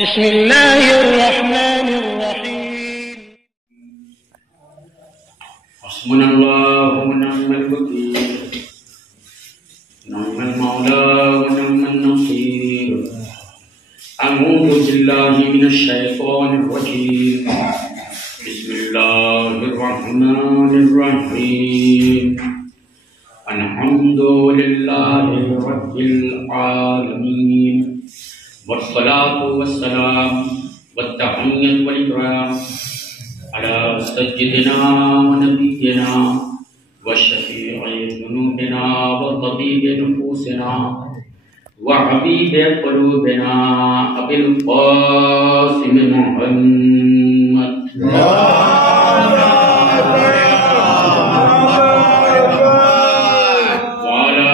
بسم اللہ الرحمن الرحیم حسبنا اللہ ونعم الوکیل نعم المولا ونعم النصیر اعوذ باللہ من الشیطان الرجیم بسم اللہ الرحمن الرحیم الحمد للہ رب العالمین والصلاة والسلام والتحیت والاکرام على سيدنا ونبينا وشفيع ذنوبنا وطبيب نفوسنا وحبيب قلوبنا أبي القاسم محمد وعلى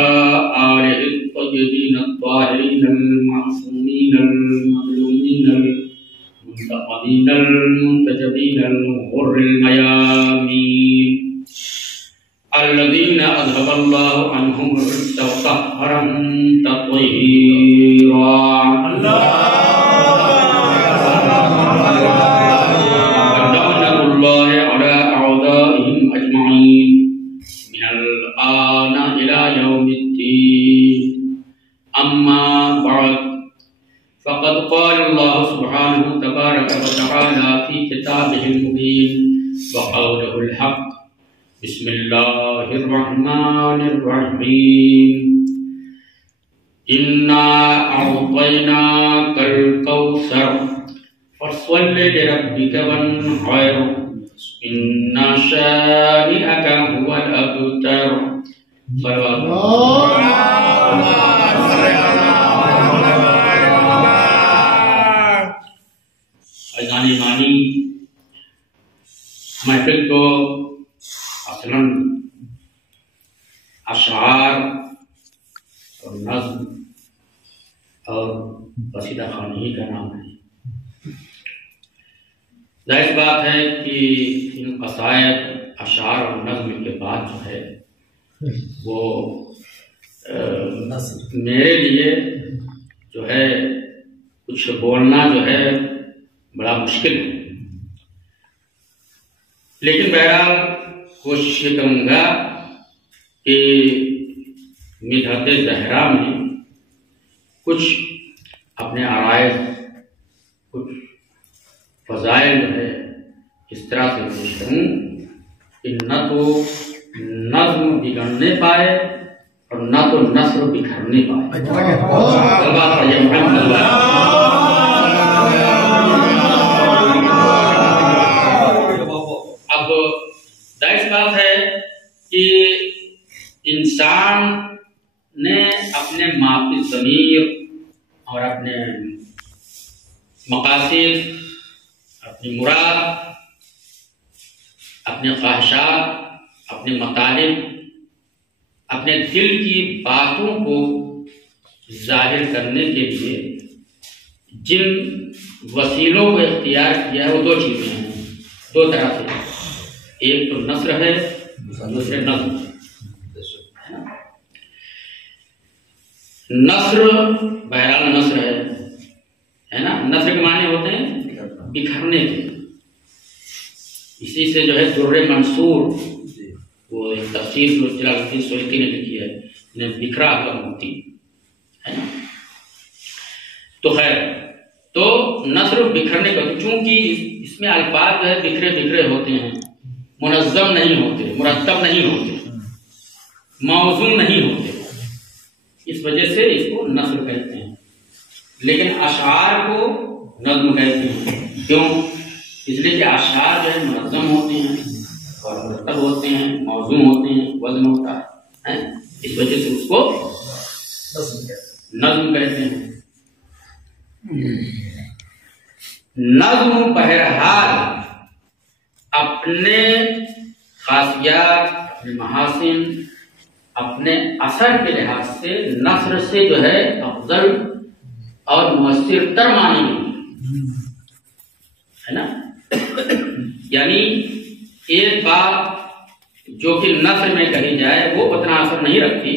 آله الطيبين الطاهرين المعصومين المظلومين المنتقمين المنتجبين الغر الميامين الذين أذهب الله عنهم الرجس وطهرهم تطهيرا ولعنة الله على أعدائهم أجمعين من الآن إلى يوم الدين أما بعد فقد قال الله سبحانه تبارك وتعالى في كتابه المبين وقوله الحق بسم الله الرحمن الرحيم إنا أعطيناك الكوثر فصل لربك وانحر إن شانئك هو الأبتر فیضان مانی محفل کو اصلاً اشعار اور نظم اور قصیدہ خوانی کا نام ہے۔ ظاہر بات ہے کہ ان قصائد اشعار اور نظم کے بعد جو ہے وہ میرے لیے جو ہے کچھ بولنا جو ہے بڑا مشکل ہے، لیکن بہرحال کوشش یہ کروں گا کہ مدحت زہرا میں کچھ اپنے عرائض، کچھ فضائل جو ہے اس طرح سے پیش کروں کہ نہ تو نظم بگڑنے پائے اور نہ تو نثر بکھرنے پائے۔ اب ظاہر بات ہے کہ انسان نے اپنے معافی ضمیر اور اپنے مقاصد، اپنی مراد، اپنے خواہشات، اپنے مطالب، اپنے دل کی باتوں کو ظاہر کرنے کے لیے جن وسیلوں کو اختیار کیا ہے وہ دو چیزیں ہیں، دو طرح سے، ایک تو نثر ہے، دوسرے نظم ہے۔ نثر بہرحال نثر ہے نا، نثر کے معنی ہوتے ہیں بکھرنے کے، اسی سے جو ہے در منصور وہ ایک تفسیر جو جلال الدین سیوطی نے لکھی ہے، انہیں بکھرا ہوا موتی ہے نا۔ تو خیر، تو نثر بکھرنے کا، چونکہ اس میں الفاظ جو ہے بکھرے بکھرے ہوتے ہیں، منظم نہیں ہوتے، مرتب نہیں ہوتے، موزون نہیں ہوتے، اس وجہ سے اس کو نثر کہتے ہیں۔ لیکن اشعار کو نظم کہتے ہیں، کیوں؟ اس لیے کہ اشعار جو ہے منظم ہوتے ہیں اور مرتب ہوتے ہیں، موزون ہوتے ہیں، وزن ہوتا ہے، اس وجہ سے اس کو نظم کہتے ہیں۔ نظم بہرحال اپنے خاصیات، اپنے محاسن، اپنے اثر کے لحاظ سے نثر سے جو ہے افضل اور مؤثر تر مانی گئی ہے نا۔ یعنی ایک بات جو کہ نثر میں کہی جائے وہ اتنا اثر نہیں رکھتی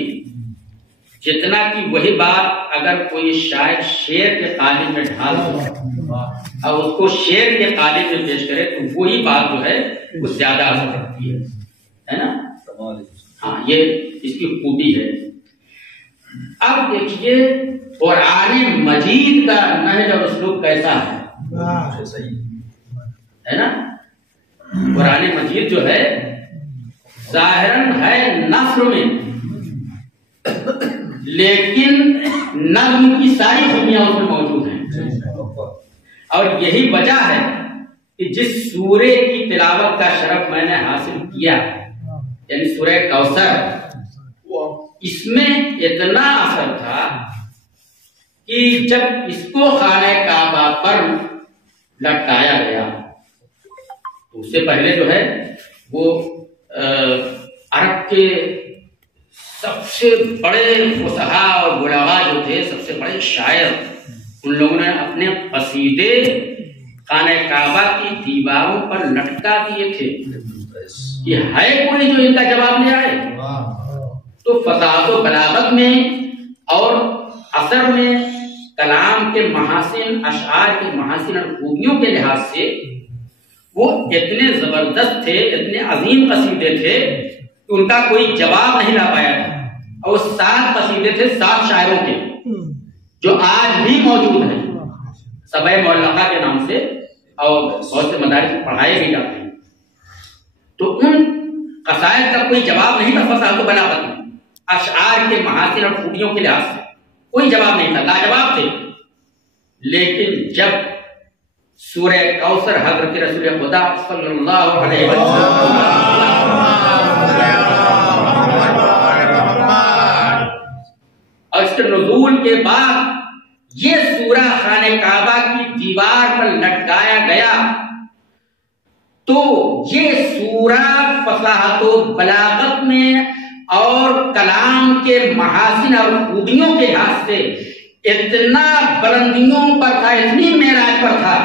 جتنا کہ وہی بات اگر کوئی شاعر شعر کے قالب میں ڈھال دو اور اس کو شعر کے قالب میں پیش کرے تو وہی بات جو ہے وہ زیادہ اثر رکھتی ہے نا. ہاں یہ اس کی خوبی ہے. اب دیکھیے قرآن مجید کا نہج اور اسلوب کیسا ہے نا. قرآن مجید جو ہے ظاہراً ہے نثر میں، لیکن نظم کی ساری خوبیاں اس میں موجود ہیں. اور یہی وجہ ہے کہ جس سورے کی تلاوت کا شرف میں نے حاصل کیا یعنی سورہ کوثر، اس میں اتنا اثر تھا کہ جب اس کو خانہ کعبہ پر لٹکایا گیا تو اس سے پہلے جو ہے وہ عرب کے سب سے بڑے فصحاء اور بلغاء جو تھے، سب سے بڑے شاعر، ان لوگوں نے اپنے قصیدے خانہ کعبہ کی دیواروں پر لٹکا دیے تھے. یہ ہے کوئی جو ان کا جواب لے آئے؟ تو فصاحت و بلاغت میں اور اثر میں، کلام کے محاسن، اشعار کے محاسن اور خوبیوں کے لحاظ سے وہ اتنے زبردست تھے، اتنے عظیم قصیدے تھے کہ ان کا کوئی جواب نہیں لا پایا تھا. اور 7 قصیدے تھے 7 شاعروں کے جو آج بھی موجود ہیں سبع معلقہ کے نام سے، اور بہت سے مدارس میں پڑھائے بھی جاتے ہیں. تو ان قصائد کا کوئی جواب نہیں تھا فصاحت و بلاغت میں، اشعار کے محاسن اور خوبیوں کے لحاظ سے کوئی جواب نہیں تھا، لاجواب تھے. لیکن جب سورہ کوثر حضرت رسول خدا صلی اللہ علیہ وسلم اور اس کے نزول کے بعد یہ سورہ خانہ کعبہ کی دیوار پر لٹکایا گیا تو یہ سورہ فصاحت و بلاغت میں اور کلام کے محاسن اور خوبیوں کے لحاظ سے اتنا بلندیوں پر تھا، اتنی معراج پر تھا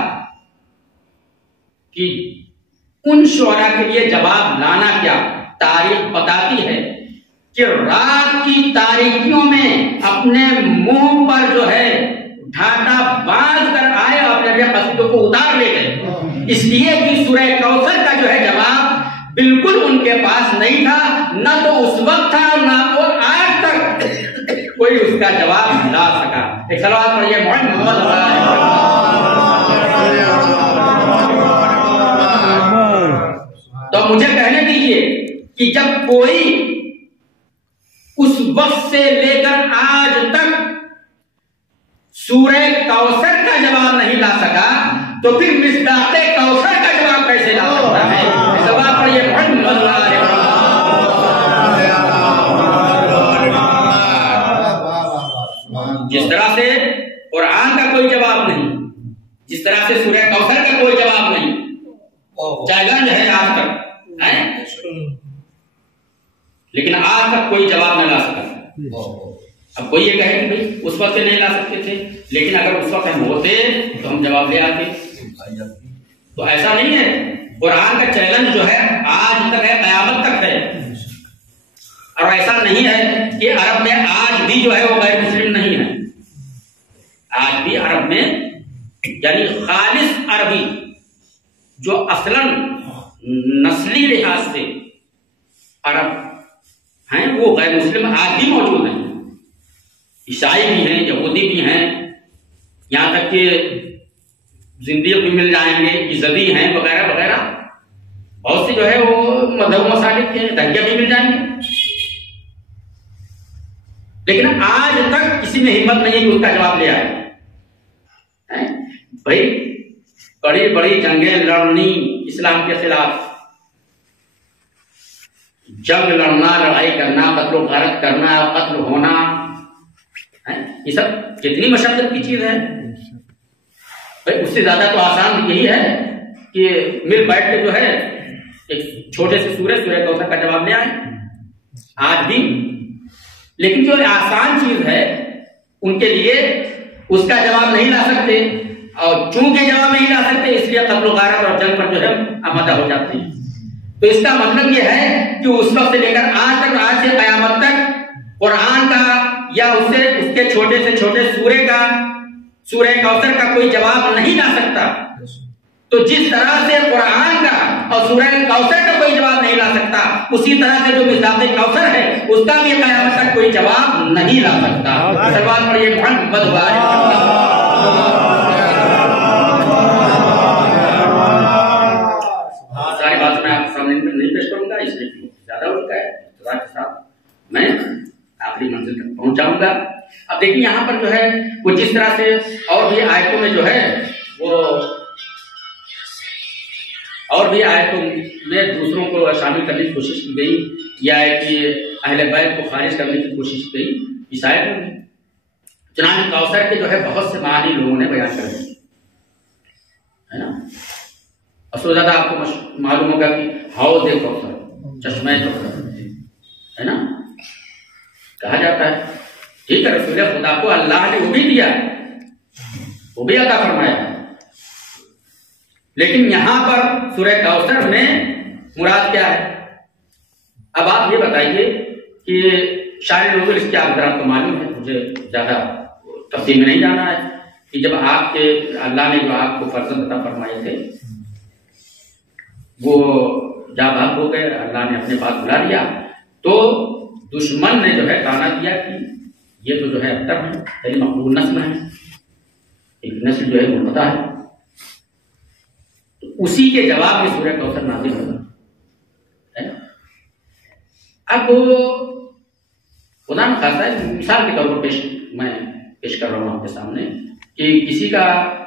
کہ ان شعراء کے لیے جواب لانا کیا. تاریخ بتاتی ہے کہ رات کی تاریکیوں میں اپنے منہ پر جو ہے ڈھاٹا باندھ کر آئے اور اپنے قصیدوں کو اتار لے گئے، اس لیے کہ سورہ کوثر کا جو ہے جواب بالکل ان کے پاس نہیں تھا، نہ تو اس وقت تھا نہ تو آج تک کوئی اس کا جواب لا سکا. ایک صلوات پڑھیے محمد. تو مجھے کہنے دیجئے کہ جب کوئی اس وقت سے لے کر آج تک سورہ کوثر کا جواب نہیں لا سکا تو پھر مصداق کوثر کا جواب کیسے لا سکتا ہے؟ سوال پر یہ جس طرح سے قرآن کا کوئی جواب نہیں، جس طرح سے سورہ کوثر کا کوئی جواب نہیں، چیلنج ہے آج تک، لیکن آج تک کوئی جواب نہ لا سکا. اب کوئی یہ کہے کہ بھائی اس وقت نہیں لا سکتے تھے، لیکن اگر اس وقت ہم ہوتے تو ہم جواب لے آتے. تو ایسا نہیں ہے. قرآن کا چیلنج جو ہے آج تک ہے، قیامت تک ہے. اور ایسا نہیں ہے کہ عرب میں آج بھی جو ہے وہ غیر مسلم نہیں ہے. آج بھی عرب میں یعنی خالص عربی جو اصلاً نسلی لحاظ سے عرب ہیں وہ غیر مسلم آج بھی موجود ہیں. عیسائی بھی ہیں، یہودی بھی ہیں، یہاں تک کہ زندیق بھی مل جائیں گے، عزدی ہیں وغیرہ وغیرہ. بہت سے جو ہے وہ مذہب مسالک کے دھنگے بھی مل جائیں گے. لیکن آج تک کسی نے ہمت نہیں کہ اس کا جواب لے آئے. بھائی بڑی بڑی جنگیں لڑنی اسلام کے خلاف، جنگ لڑنا، لڑائی کرنا، قتل و غارت کرنا، قتل ہونا، یہ سب کتنی مشقت کی چیز ہے. بھائی اس سے زیادہ تو آسان یہی ہے کہ مل بیٹھ کے جو ہے ایک چھوٹے سے سورہ کوثر کا جواب لے آئے آج بھی. لیکن جو آسان چیز ہے ان کے لیے اس کا جواب نہیں لا سکتے، اور چونکہ جواب نہیں لا سکتے اس لیے قتل و غارت اور جنگ پر جو ہے آمادہ ہو جاتے ہیں. تو اس کا مطلب یہ ہے کہ اس وقت سے لے کر آج تک، آج سے قیامت تک قرآن کا یا اسے اس کے چھوٹے سے چھوٹے سورہ کوثر کا کوئی جواب نہیں لا سکتا، تو جس طرح سے قرآن کا اور سورہ کوثر کا کوئی جواب نہیں لا سکتا، اسی طرح سے جو مصداق کوثر ہے اس کا بھی قیامت تک کوئی جواب نہیں لا سکتا۔ صلوات پڑھیے محمد و آل محمد۔ ساری بات میں آپ کے سامنے نہیں پیش کروں گا، اس لیے زیادہ ہو چکا ہے، اقتدار کے ساتھ میں آخری منزل تک پہنچ جاؤں گا۔ اب دیکھیے یہاں پر جو ہے وہ جس طرح سے اور بھی آیتوں میں جو ہے وہ اور بھی آیتوں میں دوسروں کو شامل کرنے کی کوشش کی گئی، یا کہ اہل بیت کو خارج کرنے کی کوشش کی گئی اس آیت میں۔ چنانچہ کوثر کے جو ہے بہت سے معنی لوگوں نے بیان کر دیے ہے نا۔ اصل زیادہ آپ کو معلوم ہوگا کہ حوض کوثر، چشمہ کوثر ہے نا کہا جاتا ہے، ٹھیک ہے۔ رسول خدا کو اللہ نے وہ بھی دیا، وہ بھی عطا فرمایا، لیکن یہاں پر سورہ کوثر میں مراد کیا ہے؟ اب آپ یہ بتائیے کہ شاعر نزول اس کے حضرات کو معلوم ہے، مجھے زیادہ تفصیل میں نہیں جانا ہے کہ جب آپ کے اللہ نے جو آپ کو فرزند عطا فرمائے تھے وہ جب آپ ہو گئے، اللہ نے اپنے پاس بلا لیا، تو دشمن نے جو ہے تانا دیا کہ یہ تو جو ہے ابتر ہے، یعنی مقبول نسل ہے، ایک نسل جو ہے منقطع ہے۔ اسی کے جواب میں سورہ کوثر نازل ہوگا۔ اب خدا نہ خاصا ہے، مثال کے طور پر میں پیش کر رہا ہوں آپ کے سامنے کہ کسی کا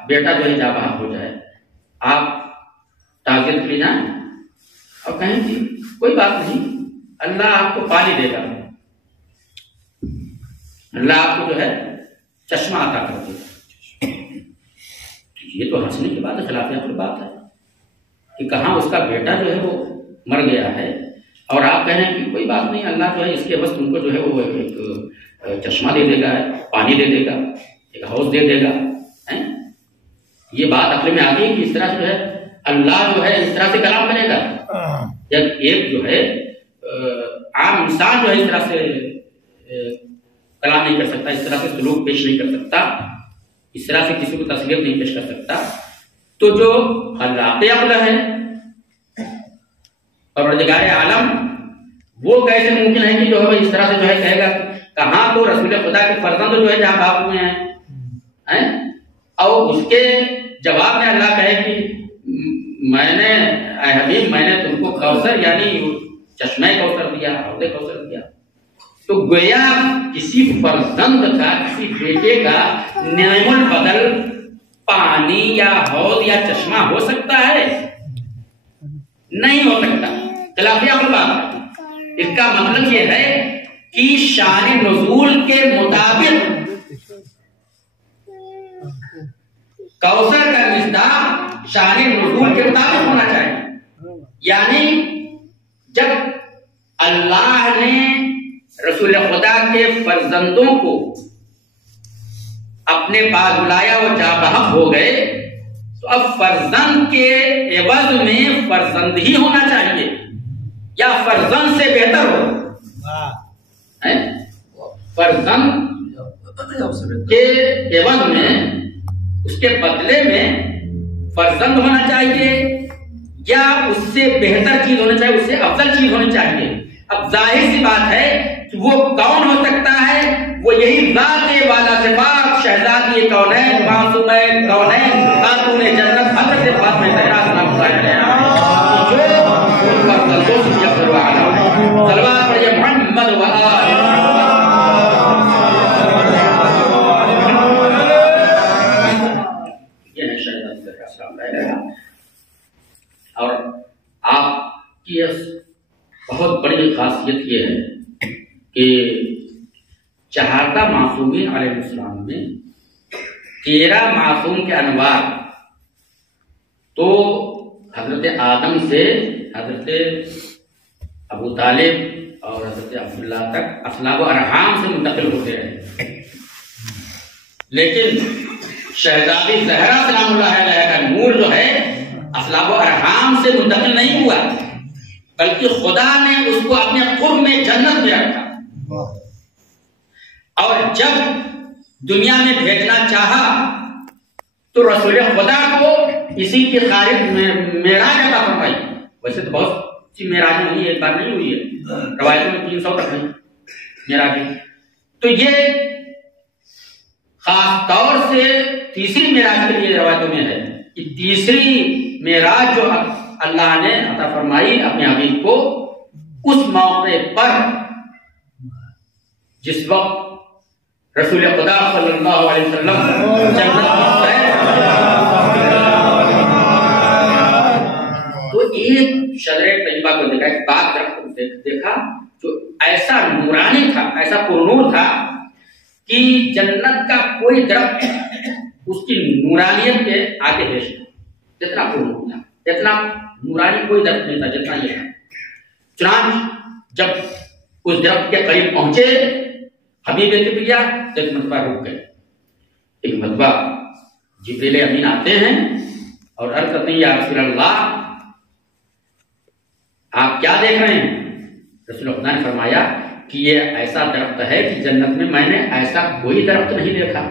بیٹا جو ہے جاں بحق ہو جائے، آپ تعزیت کے لیے جائیں اور کہیں کہ کوئی بات نہیں، اللہ آپ کو پانی دے گا، اللہ آپ کو جو ہے چشمہ عطا کر دے گا۔ یہ تو ہنسنے کی بات ہے، خلافیت کی بات ہے کہ کہاں اس کا بیٹا جو ہے وہ مر گیا ہے اور آپ کہیں کہ کوئی بات نہیں، اللہ جو ہے اس کے بس تم کو جو ہے وہ ایک چشمہ دے دے گا، پانی دے دے گا، ایک حوض دے دے گا۔ یہ بات عقل میں آ گئی کہ اس طرح سے جو ہے اللہ جو ہے اس طرح سے کلام کرے گا؟ جب ایک جو ہے عام انسان جو ہے اس طرح سے کلام نہیں کر سکتا، اس طرح سے سلوک پیش نہیں کر سکتا، اس طرح سے کسی کو تسلیت نہیں پیش کر سکتا، تو جو خلاق عقل ہے پروردگار عالم وہ کیسے ممکن ہے کہ جو ہے اس طرح سے جو ہے کہے گا؟ کہاں تو رسول خدا کے فرزند جو ہے جہاں باپ ہوئے ہیں اور اس کے جواب میں اللہ کہے کہ میں نے اے حبیب میں نے تم کو کوثر یعنی چشمہ کوثر دیا، حوض کوثر دیا، تو گویا کسی فرزند کا، کسی بیٹے کا نعم البدل پانی یا حوض یا چشمہ ہو سکتا ہے؟ نہیں ہو سکتا، خلافی عقل بات۔ اس کا مطلب یہ ہے کہ شان نزول کے مطابق کوثر کا مصداق شان نزول کے مطابق ہونا چاہیے، یعنی جب اللہ نے رسول خدا کے فرزندوں کو اپنے پاس بلایا، وہ جاں بحق ہو گئے، تو اب فرزند کے عوض میں فرزند ہی ہونا چاہیے یا فرزند سے بہتر ہو؟ فرزند کے عوض میں، اس کے بدلے میں فرزند ہونا چاہیے یا اس سے بہتر چیز ہونا چاہیے، اس سے افضل چیز ہونی چاہیے؟ اب ظاہر سی بات ہے کہ وہ کون ہو سکتا ہے؟ وہ یہی ذات والا صفات شہزادی کونین معصومہ کونین خاتون جنت حضرت فاطمہ زہرا سلام اللہ علیہا جو ان پر تلوث یقر وعلا صلوات پڑھیے محمد و آل یہ ہے شہزادی زہرا سلام اللہ علیہا۔ اور آپ کی بہت بڑی خاصیت یہ ہے کہ 14 معصومین علیہ السلام میں 13 معصوم کے انوار تو حضرت آدم سے حضرت ابو طالب اور حضرت عبداللہ تک اسلاب و ارحام سے منتقل ہوتے رہے، لیکن شہزادی زہرا سلام اللہ علیہ کا نور جو ہے اسلاب و ارحام سے منتقل نہیں ہوا، بلکہ خدا نے اس کو اپنے قرب میں جنت میں رکھا۔ اور جب دنیا میں بھیجنا چاہا تو رسول خدا کو اسی کے خارج معراج عطا فرمائی. ویسے تو بہت سی معراج ہوئی ہے، ایک بار نہیں ہوئی ہے، روایتوں میں 300 تک ہیں معراج. تو یہ خاص طور سے تیسری معراج کے لیے روایتوں میں ہے کہ تیسری معراج جو اللہ نے عطا فرمائی اپنے حبیب کو، اس موقع پر جس وقت رسول خدا صلی اللہ علیہ وسلم جنت میں تو ایک شجرہ طیبہ کو دیکھا، ایک باغ درخت کو دیکھا جو ایسا نورانی تھا، ایسا پرنور تھا کہ جنت کا کوئی درخت اس کی نورانیت کے آگے پیش تھا. جتنا پرنور تھا، اتنا نورانی کوئی درخت نہیں تھا جتنا یہ ہے. چنانچہ جب اس درخت کے قریب پہنچے حبیب کبریا تو ایک مرتبہ رک گئے. ایک مرتبہ جبریل امین آتے ہیں اور عرض کرتے ہیں یا رسول اللہ آپ کیا دیکھ رہے ہیں؟ رسول خدا نے فرمایا کہ یہ ایسا درخت ہے کہ جنت میں نے ایسا کوئی درخت نہیں دیکھا،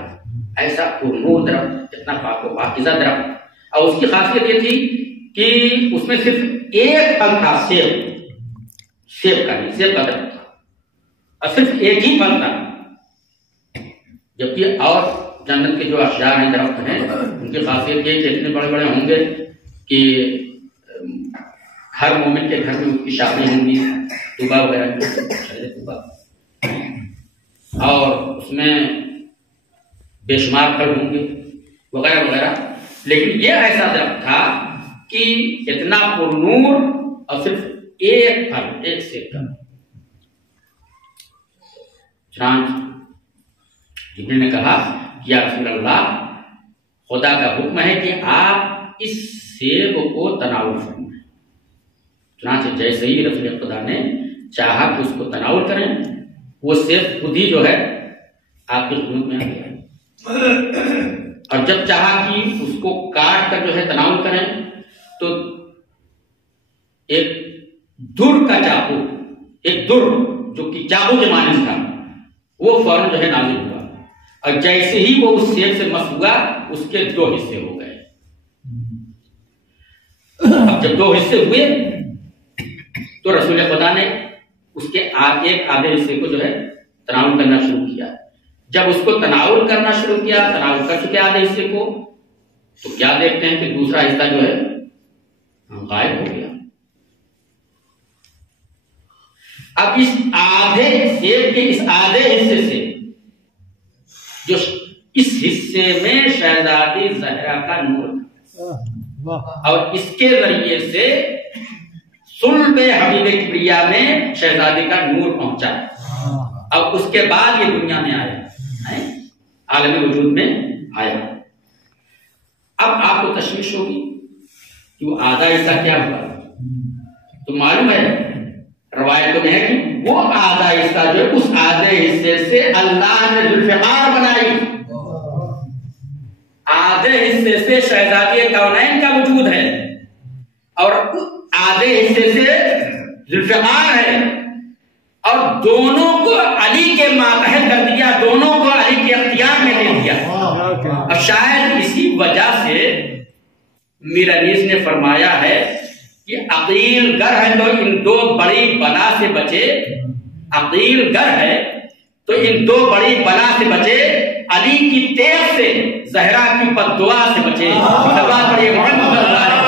ایسا پرنور درخت، اتنا پاک و پاکیزہ درخت. اور اس کی خاصیت یہ تھی کہ اس میں صرف ایک پھل تھا، سیب کا درخت تھا اور صرف ایک ہی پھل تھا. جبکہ اور جنت کے جو اشجار ہیں، درخت ہیں، ان کی خاصیت یہ کہ اتنے بڑے بڑے ہوں گے کہ ہر مومن کے گھر میں ان کی شاخیں ہوں گی، طوبہ وغیرہ طوبہ، اور اس میں بے شمار پھل ہوں گے وغیرہ وغیرہ. لیکن یہ ایسا درخت تھا کہ اتنا پرنور اور صرف ایک پھل، ایک سیب کا. چنانچہ جبریل نے کہا کہ یا رسول اللہ خدا کا حکم ہے کہ آپ اس سیب کو تناول فرمائیں. چنانچہ جیسے ہی رسول خدا نے چاہا کہ اس کو تناول کریں، وہ سیب خود ہی جو ہے آپ کی خدمت میں آ گیا. اور جب چاہا کہ اس کو کاٹ کر جو ہے تناول کریں تو ایک در کا چاقو، ایک در جو کہ چاقو کے مانند تھا، وہ فوراً جو ہے نازل ہوا. اور جیسے ہی وہ اس سیب سے مس ہوا اس کے 2 حصے ہو گئے. اب جب 2 حصے ہوئے تو رسول خدا نے اس کے ایک آدھے حصے کو جو ہے تناول کرنا شروع کیا. جب اس کو تناول کرنا شروع کیا، تناول کر چکے آدھے حصے کو، تو کیا دیکھتے ہیں کہ دوسرا حصہ جو ہے غائب ہو گیا. اب اس آدھے سیب کے اس آدھے حصے سے جو اس حصے میں شہزادی زہرا کا نور تھا، اور اس کے ذریعے سے صلب حبیب کبریا میں شہزادی کا نور پہنچا، اور اس کے بعد یہ دنیا میں آیا، عالم وجود میں آیا. اب آپ کو تشویش ہوگی کہ وہ آدھا حصہ کیا ہوا. تو معلوم ہے روایتوں میں ہے کہ وہ آدھا حصہ جو ہے اس آدھے حصے سے اللہ نے ذوالفقار بنائی. آدھے حصے سے شہزادی کونین کا وجود ہے اور آدھے حصے سے ذوالفقار ہے، اور دونوں کو علی کے ماتحت کر دیا، دونوں کو علی کے اختیار میں دے دیا. اور شاید اسی وجہ سے میر انیس نے فرمایا ہے کہ عقیل گر ہے تو ان 2 بڑی بلا سے بچے، عقیل گر ہے تو ان 2 بڑی بلا سے بچے، علی کی تیغ سے، زہرا کی بددعا سے بچے. سلوات پڑھیے محمد صلی اللہ علیہ وسلم.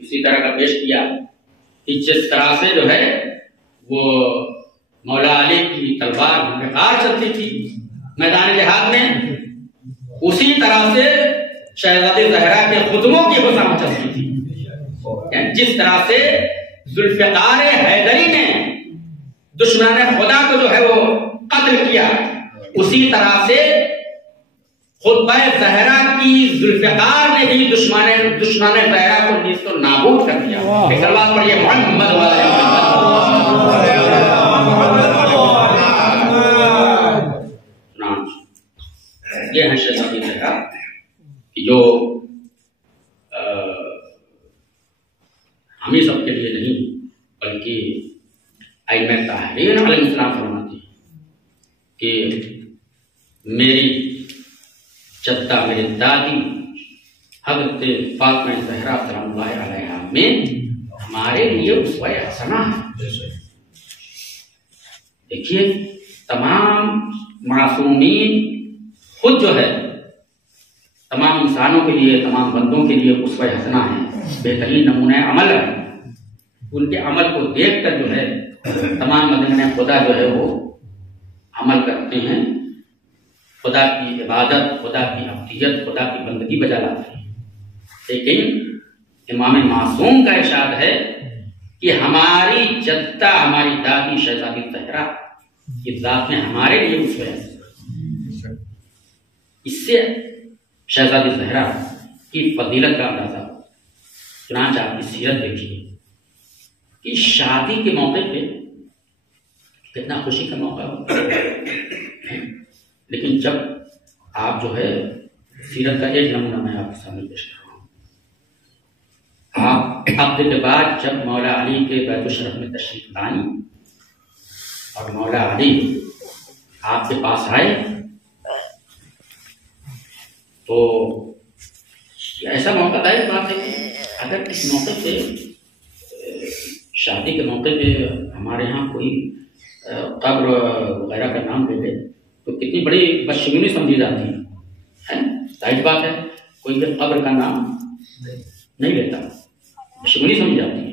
اسی طرح کا پیش کیا کہ جس طرح سے جو ہے وہ مولا علی کی تلوار ذوالفقار چلتی تھی میدان جہاد میں، اسی طرح سے شہزادی زہرا کے خدموں کی حسام چلتی تھی. جس طرح سے ذوالفقار حیدری نے دشمنان خدا کو جو ہے وہ قتل کیا، اسی طرح سے خطبہ زہرا کی ذوالفقار نے بھی دشمن زہرا کو نیست و نابود کر دیا. ایک کلمات پڑھیے محمد یہ ہے شہزادی زہرا کہ جو ہمیں سب کے لیے نہیں بلکہ ائمہ طاہرین علیہ السلام فرماتے ہیں کہ میری جدہ میری دادی حضرت فاطمہ زہرا سلام اللہ علیہا میں ہمارے لیے اسوہ حسنہ ہے. دیکھیے تمام معصومین خود جو ہے تمام انسانوں کے لیے تمام بندوں کے لیے اسوہ حسنہ ہے، بہترین نمونہ عمل ہے. ان کے عمل کو دیکھ کر جو ہے تمام بندگان خدا جو ہے وہ عمل کرتے ہیں، خدا کی عبادت، خدا کی عبودیت، خدا کی بندگی بجا لاتے ہیں. لیکن امام معصوم کا ارشاد ہے کہ ہماری جدہ ہماری دادی شہزادی زہرا کی ذات میں ہمارے لیے اسوہ حسنہ. اس سے شہزادی زہرا کی فضیلت کا اندازہ. چنانچہ آپ کی سیرت دیکھیے کہ شادی کے موقع پہ کتنا خوشی کا موقع ہوتا ہے، لیکن جب آپ جو ہے سیرت کا ایک نمونہ میں آپ کے سامنے پیش کر رہا ہوں. آپ عقد کے بعد جب مولا علی کے بیت الشرف میں تشریف لائیں اور مولا علی آپ کے پاس آئے تو ایسا موقع ہے بات ہے کہ اگر اس موقع پہ شادی کے موقع پہ ہمارے ہاں کوئی قبر وغیرہ کا نام لے لے تو کتنی بڑی بدشگونی سمجھی جاتی ہے. ظاہر بات ہے کوئی بھی قبر کا نام نہیں لیتا، بدشگونی سمجھی جاتی ہے.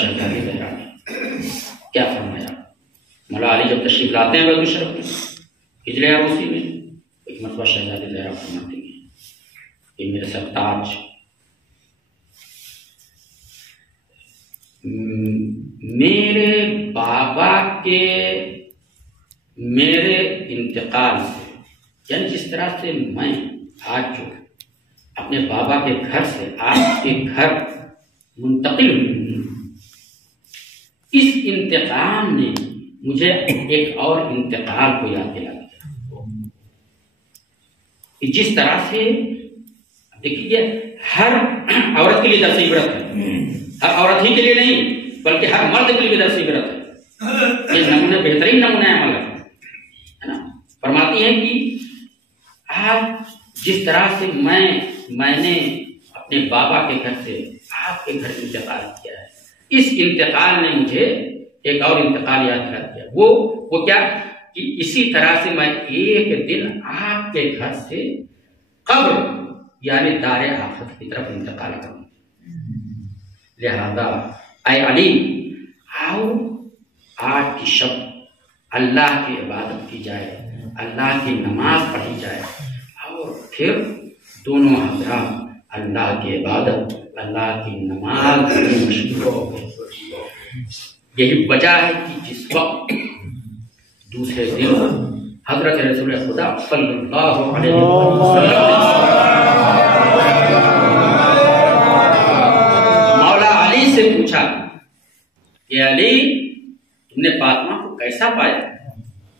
شہزادی زہرا نے کیا فرمایا؟ مولا علی جب تشریف لاتے ہیں بیت الشرف میں ہجرِ عروسی میں، ایک مرتبہ شہزادی زہرا فرماتی ہیں کہ میرے سرتاج میرے بابا کے میرے انتقال سے، یعنی جس طرح سے میں آج جو اپنے بابا کے گھر سے آپ کے گھر منتقل ہوئی، اس انتقال نے مجھے ایک اور انتقال کو یاد دلا دیا. جس طرح سے دیکھیے ہر عورت کے لیے درس عبرت ہے، ہر عورت ہی کے لیے نہیں بلکہ ہر مرد کے لیے درس عبرت ہے. یہ نمونہ بہترین نمونہ عمل ہے نا. فرماتی ہیں کہ آج جس طرح سے میں نے اپنے بابا کے گھر سے آپ کے گھر انتقال کیا ہے، اس انتقال نے مجھے ایک اور انتقال یاد دلا دیا. وہ کیا کہ اسی طرح سے میں ایک دن آپ کے گھر سے قبر یعنی دار آخرت کی طرف انتقال کروں. لہذا اے علی آؤ آج کی شب اللہ کی عبادت کی جائے، اللہ کی نماز پڑھی جائے، اور پھر دونوں حضرات اللہ کی عبادت اللہ کی نماز میں مشغول ہو گئے. یہی وجہ ہے کہ جس وقت دوسرے دن حضرت رسول خدا صلی اللہ علیہ وسلم مولا علی سے پوچھا کہ علی تم نے فاطمہ کو کیسا پایا؟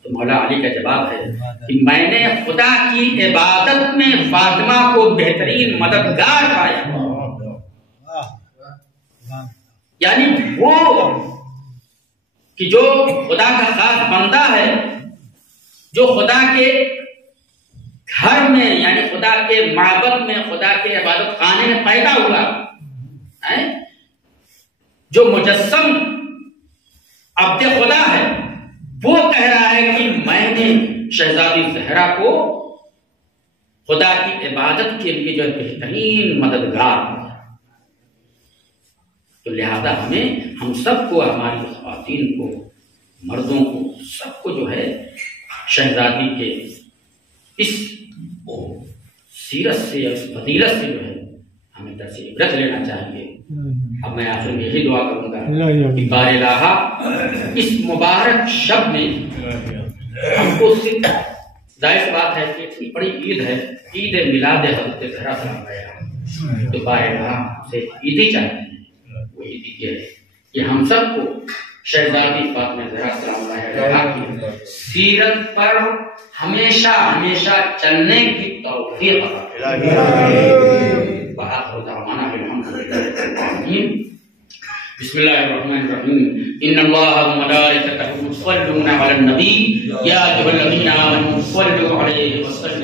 تو مولا علی کا جواب ہے کہ میں نے خدا کی عبادت میں فاطمہ کو بہترین مددگار پایا. یعنی وہ کہ جو خدا کا خاص بندہ ہے، جو خدا کے گھر میں یعنی خدا کے معبد میں خدا کے عبادت خانے میں پیدا ہوا، جو مجسم عبد خدا ہے، وہ کہہ رہا ہے کہ میں نے شہزادی زہرا کو خدا کی عبادت کے لیے جو بہترین مددگار. تو لہذا ہم سب کو، ہماری خواتین کو، مردوں کو، سب کو جو ہے شہزادی کے اس سیرت سے اس فضیلت سے جو ہے ہمیں درس عبرت لینا چاہیے. اب میں آخر میں یہی دعا کروں گا کہ بار الہ اس مبارک شب میں ہم کو صرف ظاہر بات ہے کہ اتنی بڑی عید ہے، عید میلاد حضرت زہرا سلام علیہا، تو باہر سے عیدی چاہتے ہیں، وہ عیدی یہ ہے کہ ہم سب کو شہزادی فاطمہ زہرا سلام علیہا کی سیرت پر ہمیشہ ہمیشہ چلنے کی توفیق عطا فرمائے۔ وآخر دعوانا الحمدللہ رب العالمین۔ بسم اللہ الرحمن الرحیم۔ ان اللہ وملائکتہ یصلون علی النبی یا ایھا الذین آمنوا صلوا علیہ وسلموا